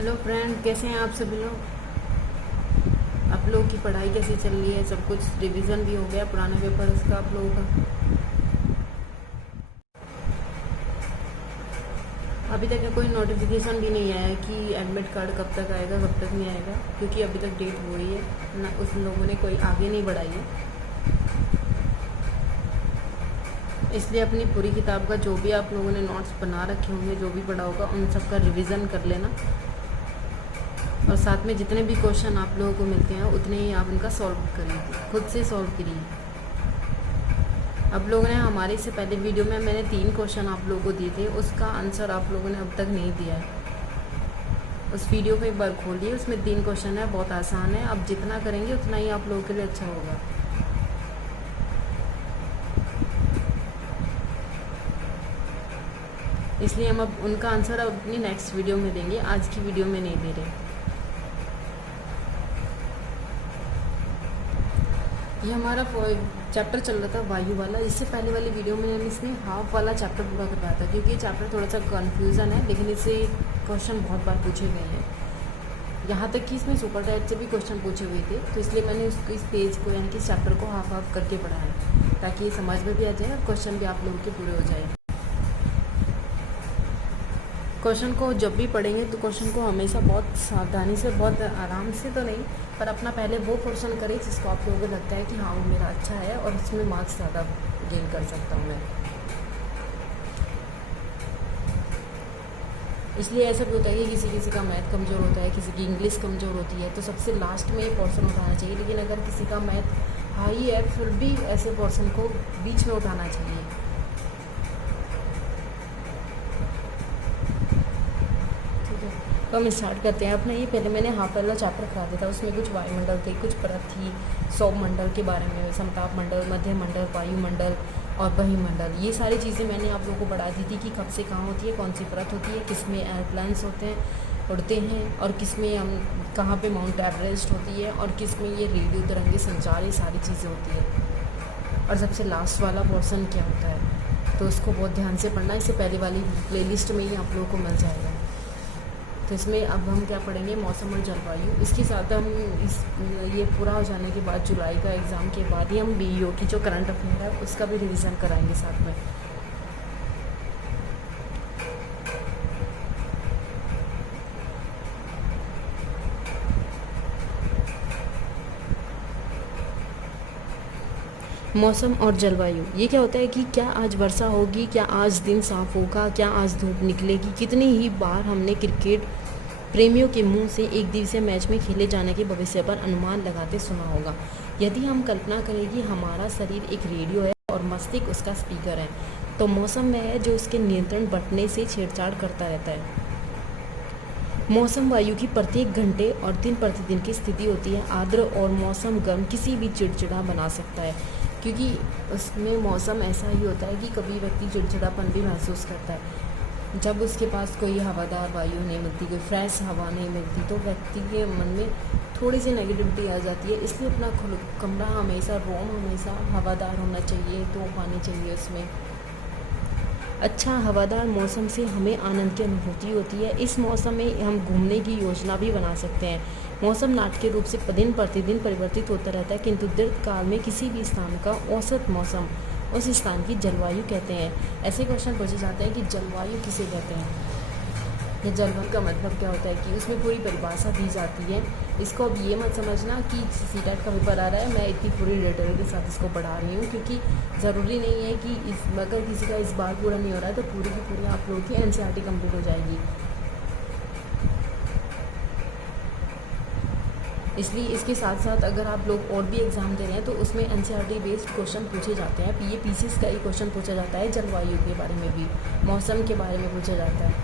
Hello friend, कैसे हैं आप सभी लोग। आप लोगों की पढ़ाई कैसी चल रही है। सब कुछ रिवीजन भी हो गया पुराने पेपर्स का आप लोगों का। अभी तक कोई नोटिफिकेशन भी नहीं आया है कि एडमिट कार्ड कब तक आएगा कब तक नहीं आएगा, क्योंकि अभी तक डेट हुई है ना, उस लोगों ने कोई आगे नहीं बढ़ाई है। इसलिए अपनी पूरी किताब का जो भी आप लोगों ने नोट्स बना रखे होंगे, जो भी पढ़ा होगा, उन सब का रिवीजन कर लेना। और साथ में जितने भी क्वेश्चन आप लोगों को मिलते हैं उतने ही आप उनका सॉल्व करिए, खुद से सॉल्व करिए। आप लोगों ने हमारे से पहले वीडियो में मैंने 3 क्वेश्चन आप लोगों को दिए थे, उसका आंसर आप लोगों ने अब तक नहीं दिया है। उस वीडियो को एक बार खोलिए, उसमें 3 क्वेश्चन है, बहुत आसान है। आप जितना करेंगे उतना ही आप लोगों के लिए अच्छा होगा। इसलिए हम अब उनका आंसर अब अपनी नेक्स्ट वीडियो में देंगे, आज की वीडियो में नहीं दे रहे। ये हमारा चैप्टर चल रहा था वायु वाला। इससे पहले वाली वीडियो में हम इसमें हाफ वाला चैप्टर पूरा करवाया था, क्योंकि ये चैप्टर थोड़ा सा कन्फ्यूज़न है, लेकिन इससे क्वेश्चन बहुत बार पूछे गए हैं। यहाँ तक कि इसमें सुपर टाइप से भी क्वेश्चन पूछे हुए थे, तो इसलिए मैंने उसको इस पेज को यानी कि इस चैप्टर को हाफ हाफ करके पढ़ा है, ताकि ये समझ में भी आ जाए और क्वेश्चन भी आप लोगों के पूरे हो जाए। क्वेश्चन को जब भी पढ़ेंगे तो क्वेश्चन को हमेशा बहुत सावधानी से, बहुत आराम से तो नहीं, पर अपना पहले वो पोर्शन करें जिसको आप लोगों को लगता है कि हाँ वो मेरा अच्छा है और उसमें मार्क्स ज़्यादा गेन कर सकता हूँ मैं। इसलिए ऐसा भी होता है कि किसी किसी का मैथ कमज़ोर होता है, किसी की इंग्लिश कमज़ोर होती है, तो सबसे लास्ट में ये पोर्शन उठाना चाहिए। लेकिन अगर किसी का मैथ हाई है फिर भी ऐसे पोर्शन को बीच में उठाना चाहिए। तो हम स्टार्ट करते हैं अपना। ये पहले मैंने हाफ वाला चैप्टर करा दिया था, उसमें कुछ वायुमंडल थे, कुछ परत थी, सौरमंडल के बारे में, समताप मंडल, मध्य मंडल, वायुमंडल और बहिमंडल। ये सारी चीज़ें मैंने आप लोगों को बढ़ा दी थी कि कब से कहाँ होती है, कौन सी परत होती है, किस में एयरप्लेन्स होते हैं, उड़ते हैं, और किस में हम कहाँ पे माउंट एवरेस्ट होती है, और किस में ये रेडियो तरंगे संचार, ये सारी चीज़ें होती है। और सबसे लास्ट वाला पोर्सन क्या होता है, तो उसको बहुत ध्यान से पढ़ना। इससे पहले वाली प्लेलिस्ट में ही आप लोगों को मिल जाएगा। तो इसमें अब हम क्या पढ़ेंगे, मौसम और जलवायु। इसके साथ हम ये पूरा हो जाने के बाद जुलाई का एग्ज़ाम के बाद ही हम बीईओ की जो करंट अफेयर है उसका भी रिवीजन कराएंगे साथ में। मौसम और जलवायु, ये क्या होता है कि क्या आज वर्षा होगी, क्या आज दिन साफ होगा, क्या आज धूप निकलेगी। कितनी ही बार हमने क्रिकेट प्रेमियों के मुंह से एक दिवसीय मैच में खेले जाने के भविष्य पर अनुमान लगाते सुना होगा। यदि हम कल्पना करें कि हमारा शरीर एक रेडियो है और मस्तिष्क उसका स्पीकर है, तो मौसम वह है जो उसके नियंत्रण बटने से छेड़छाड़ करता रहता है। मौसम वायु की प्रत्येक घंटे और दिन प्रतिदिन की स्थिति होती है। आर्द्र और मौसम गर्म किसी भी चिड़चिड़ा बना सकता है, क्योंकि उसमें मौसम ऐसा ही होता है कि कभी व्यक्ति चिड़चिड़ापन भी महसूस करता है। जब उसके पास कोई हवादार वायु नहीं मिलती, कोई फ्रेश हवा नहीं मिलती, तो व्यक्ति के मन में थोड़ी सी नेगेटिविटी आ जाती है। इसलिए अपना कमरा हमेशा, रूम हमेशा हवादार होना चाहिए, धूप आनी चाहिए उसमें। अच्छा हवादार मौसम से हमें आनंद की अनुभूति होती है। इस मौसम में हम घूमने की योजना भी बना सकते हैं। मौसम नाटकीय रूप से दिन प्रतिदिन परिवर्तित होता रहता है, किंतु दीर्घकाल में किसी भी स्थान का औसत मौसम उस स्थान की जलवायु कहते हैं। ऐसे क्वेश्चन पूछे जाते हैं कि जलवायु किसे कहते हैं, या जलवायु का मतलब क्या होता है, कि उसमें पूरी परिभाषा दी जाती है। इसको अब ये मत समझना कि सीटेट का पेपर आ रहा है, मैं इतनी पूरी डिटेल के साथ इसको पढ़ा रही हूँ, क्योंकि ज़रूरी नहीं है कि अगर किसी का इस बार पूरा नहीं हो रहा है तो पूरी की पूरी आप लोगों की एनसीईआरटी कंप्लीट हो जाएगी। इसलिए इसके साथ साथ अगर आप लोग और भी एग्ज़ाम दे रहे हैं तो उसमें एनसीईआरटी बेस्ड क्वेश्चन पूछे जाते हैं। ये पीसीएस का ही क्वेश्चन पूछा जाता है, जलवायु के बारे में भी, मौसम के बारे में पूछा जाता है,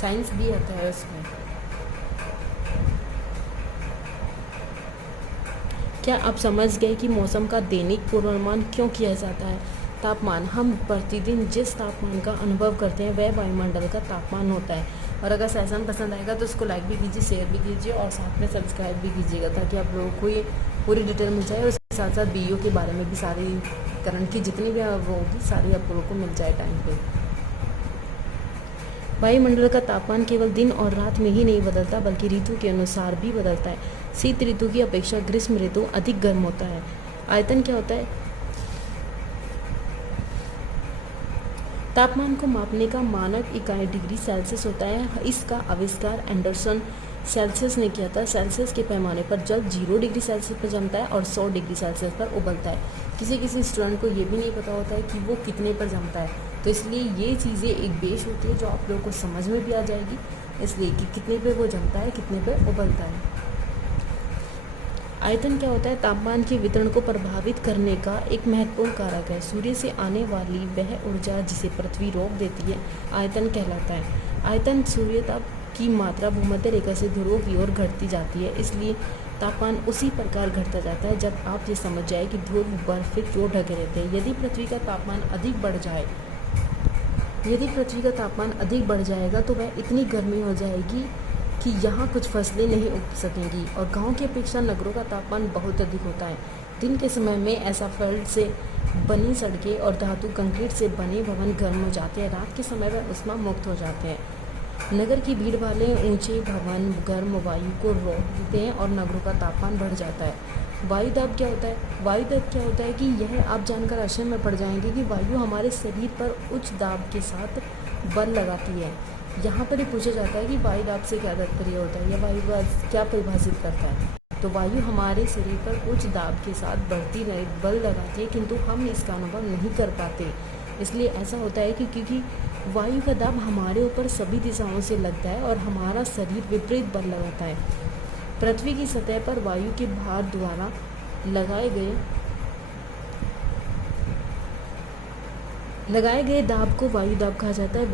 साइंस भी आता है उसमें। क्या आप समझ गए कि मौसम का दैनिक पूर्वानुमान क्यों किया जाता है? तापमान, हम प्रतिदिन जिस तापमान का अनुभव करते हैं वह वायुमंडल का तापमान होता है। और अगर सेशन पसंद आएगा तो उसको लाइक भी कीजिए, शेयर भी कीजिए और साथ में सब्सक्राइब भी कीजिएगा, ताकि आप लोगों को ये पूरी डिटेल मिल जाए। और उसके साथ साथ बीईओ के बारे में भी सारी करंट की जितनी भी वो होगी सारी आप लोगों को मिल जाए टाइम पे। वायुमंडल का तापमान केवल दिन और रात में ही नहीं बदलता बल्कि ऋतु के अनुसार भी बदलता है। शीत ऋतु की अपेक्षा ग्रीष्म ऋतु अधिक गर्म होता है। आयतन क्या होता है? तापमान को मापने का मानक इकाई डिग्री सेल्सियस होता है। इसका आविष्कार एंडरसन सेल्सियस ने किया था। सेल्सियस के पैमाने पर जल 0 डिग्री सेल्सियस पर जमता है और 100 डिग्री सेल्सियस पर उबलता है। किसी स्टूडेंट को ये भी नहीं पता होता है कि वो कितने पर जमता है, तो इसलिए ये चीज़ें एक बेस होती है जो आप लोगों को समझ में भी आ जाएगी, इसलिए कि कितने पे वो जमता है, कितने पे उबलता है। आयतन क्या होता है? तापमान के वितरण को प्रभावित करने का एक महत्वपूर्ण कारक है। सूर्य से आने वाली वह ऊर्जा जिसे पृथ्वी रोक देती है आयतन कहलाता है। आयतन सूर्य ताप की मात्रा भूमध्य रेखा से ध्रुवों की ओर घटती जाती है, इसलिए तापमान उसी प्रकार घटता जाता है जब आप ये समझ जाए कि ध्रुव बर्फ की ओर ढके रहते हैं। यदि पृथ्वी का तापमान अधिक बढ़ जाएगा तो वह इतनी गर्मी हो जाएगी कि यहाँ कुछ फसलें नहीं उग सकेंगी और गांव की अपेक्षा नगरों का तापमान बहुत अधिक होता है। दिन के समय में एस्फाल्ट से बनी सड़कें और धातु कंक्रीट से बने भवन गर्म हो जाते हैं। रात के समय वह उष्मा मुक्त हो जाते हैं। नगर की भीड़ वाले ऊंचे भवन गर्म वायु को रोक देते हैं और नगरों का तापमान बढ़ जाता है। वायुदाब क्या होता है? वायुदाब क्या होता है कि यह आप जानकर आश्चर्य में पड़ जाएंगे कि वायु हमारे शरीर पर उच्च दाब के साथ बल लगाती है। यहाँ पर ही पूछा जाता है कि वायुदाब से क्या तात्पर्य होता है या वायुदाब क्या परिभाषित करता है। तो वायु हमारे शरीर पर उच्च दाब के साथ बढ़ती रहे बल लगाती है, किंतु हम इसका अनुभव नहीं कर पाते। इसलिए ऐसा होता है कि क्योंकि वायु का दाब हमारे ऊपर सभी दिशाओं से लगता है और हमारा शरीर विपरीत बल लगाता है। पृथ्वी की सतह पर वायु के भार द्वारा लगाए गए दाब को वायुदाब कहा जाता है।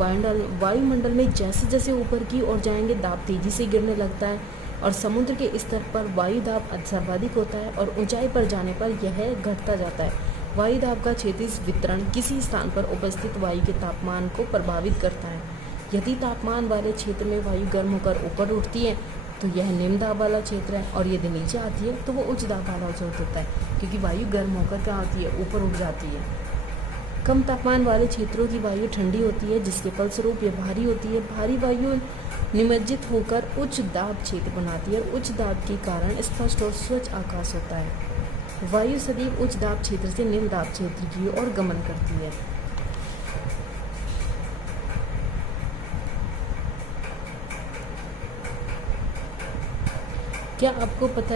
वायुमंडल में जैसे जैसे ऊपर की ओर जाएंगे दाब तेजी से गिरने लगता है और समुद्र के स्तर पर वायुदाब सर्वाधिक होता है और ऊंचाई पर जाने पर यह घटता जाता है। वायुदाब का क्षैतिज वितरण किसी स्थान पर उपस्थित वायु के तापमान को प्रभावित करता है। यदि तापमान वाले क्षेत्र में वायु गर्म होकर ऊपर उठती है तो यह निम्न दाब वाला क्षेत्र है और यदि नीचे आती है तो वो उच्च दाब वाला क्षेत्र होता है, क्योंकि वायु गर्म होकर क्या होती है? ऊपर उठ जाती है। कम तापमान वाले क्षेत्रों की वायु ठंडी होती है, जिसके फलस्वरूप यह भारी होती है। भारी वायु निमज्जित होकर उच्च दाब क्षेत्र बनाती है और उच्च दाब के कारण स्पष्ट और स्वच्छ आकाश होता है। वायु सदैव उच्च दाब क्षेत्र से निम्न दाब क्षेत्र की ओर गमन करती है। क्या आपको पता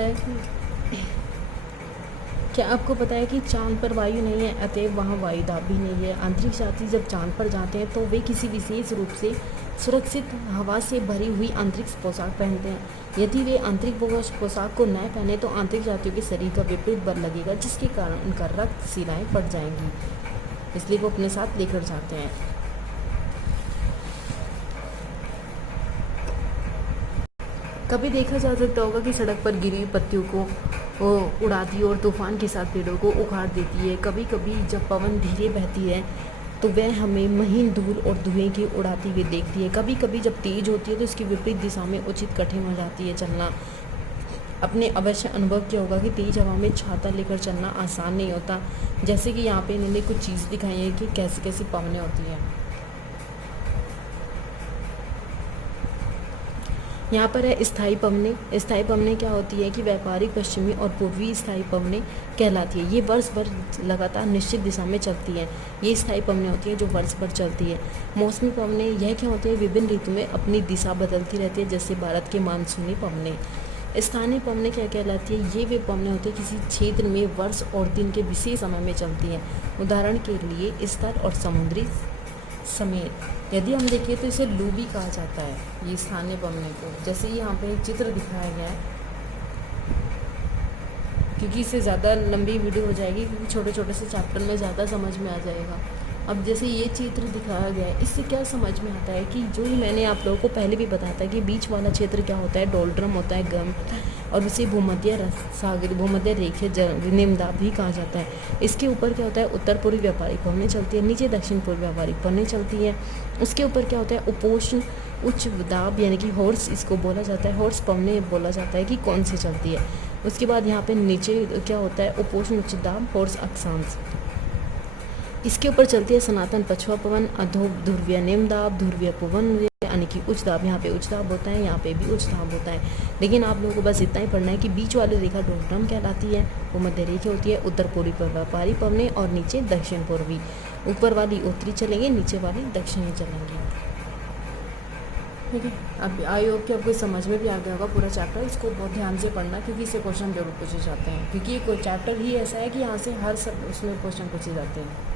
है कि चांद पर वायु नहीं है, अतएव वहाँ वायुदाब भी नहीं है। अंतरिक्ष यात्री जब चांद पर जाते हैं तो वे किसी विशेष रूप से सुरक्षित हवा से भरी हुई अंतरिक्ष पोशाक पहनते हैं। यदि वे अंतरिक्ष पोशाक को न पहने तो अंतरिक्ष यात्रियों के शरीर का विपरीत बल लगेगा, जिसके कारण उनका रक्त शिराएं फट जाएंगी, इसलिए वो अपने साथ लेकर जाते हैं। कभी देखा जा सकता होगा कि सड़क पर गिरी हुई पत्तियों को उड़ाती है और तूफान के साथ पेड़ों को उखाड़ देती है। कभी कभी जब पवन धीरे बहती है तो वह हमें महीन धूल और धुएं की उड़ाती हुई देखती है। कभी कभी जब तेज होती है तो इसकी विपरीत दिशा में उचित कठिन हो जाती है चलना। अपने अवश्य अनुभव किया होगा कि तेज हवा में छाता लेकर चलना आसान नहीं होता। जैसे कि यहाँ पे इन्होंने कुछ चीज़ दिखाई है कि कैसी कैसी पवनें होती हैं। यहाँ पर है स्थायी पवनें। स्थायी पवनें क्या होती है कि व्यापारिक पश्चिमी और पूर्वी स्थायी पवनें कहलाती है। ये वर्ष भर लगातार निश्चित दिशा में चलती है। ये स्थायी पवनें होती हैं जो वर्ष भर चलती है। मौसमी पवनें यह क्या होती है? विभिन्न ऋतु में अपनी दिशा बदलती रहती है, जैसे भारत के मानसूनी पवनें। स्थानीय पवनें क्या कहलाती है? ये वे पवनें होती है किसी क्षेत्र में वर्ष और दिन के विशेष समय में चलती हैं। उदाहरण के लिए स्तर और समुद्री समेत यदि हम देखें तो इसे लू भी कहा जाता है, ये स्थानीय पवनें को। जैसे यहाँ पे एक चित्र दिखाया गया है, क्योंकि इससे ज़्यादा लंबी वीडियो हो जाएगी, क्योंकि छोटे छोटे से चैप्टर में ज़्यादा समझ में आ जाएगा। अब जैसे ये चित्र दिखाया गया है, इससे क्या समझ में आता है कि जो ही मैंने आप लोगों को पहले भी बताया था कि बीच वाला क्षेत्र क्या होता है? डोलड्रम होता है, गर्म, और उसे भूमध्य रेखीय निम्नदाब भी कहा जाता है। इसके ऊपर क्या होता है? उत्तर पूर्वी व्यापारिक पवनें चलती है, नीचे दक्षिण पूर्वी व्यापारिक पवनें चलती है। उसके ऊपर क्या होता है? उपोष्ण उच्च दाब यानी कि हॉर्स इसको बोला जाता है, हॉर्स पवनें बोला जाता है कि कौन सी चलती है। उसके बाद यहाँ पे नीचे क्या होता है? उपोष्ण उच्च दाब, हॉर्स अक्षांश। इसके ऊपर चलती है सनातन पछुआ पवन, अधो ध्रुवीय निम्न दाब, ध्रुवीय पवन, यानी कि उच्च दाब, यहाँ पे उच्च दाब होता है, यहाँ पे भी उच्च दाब होता है। लेकिन आप लोगों को बस इतना ही पढ़ना है कि बीच वाली रेखा डोलड्रम कहलाती है, वो मध्य रेखा होती है। उत्तर पूर्वी पर व्यापारी पवने और नीचे दक्षिण पूर्वी, ऊपर वाली उत्तरी चलेंगे, नीचे वाली दक्षिणी चलेंगे। ठीक है, अब आई होप कि आपको समझ में भी आ गया होगा पूरा चैप्टर। इसको बहुत ध्यान से पढ़ना क्योंकि इससे क्वेश्चन जरूर पूछे जाते हैं, क्योंकि ये कोई चैप्टर ही ऐसा है कि यहाँ से हर सब उसमें क्वेश्चन पूछे जाते हैं।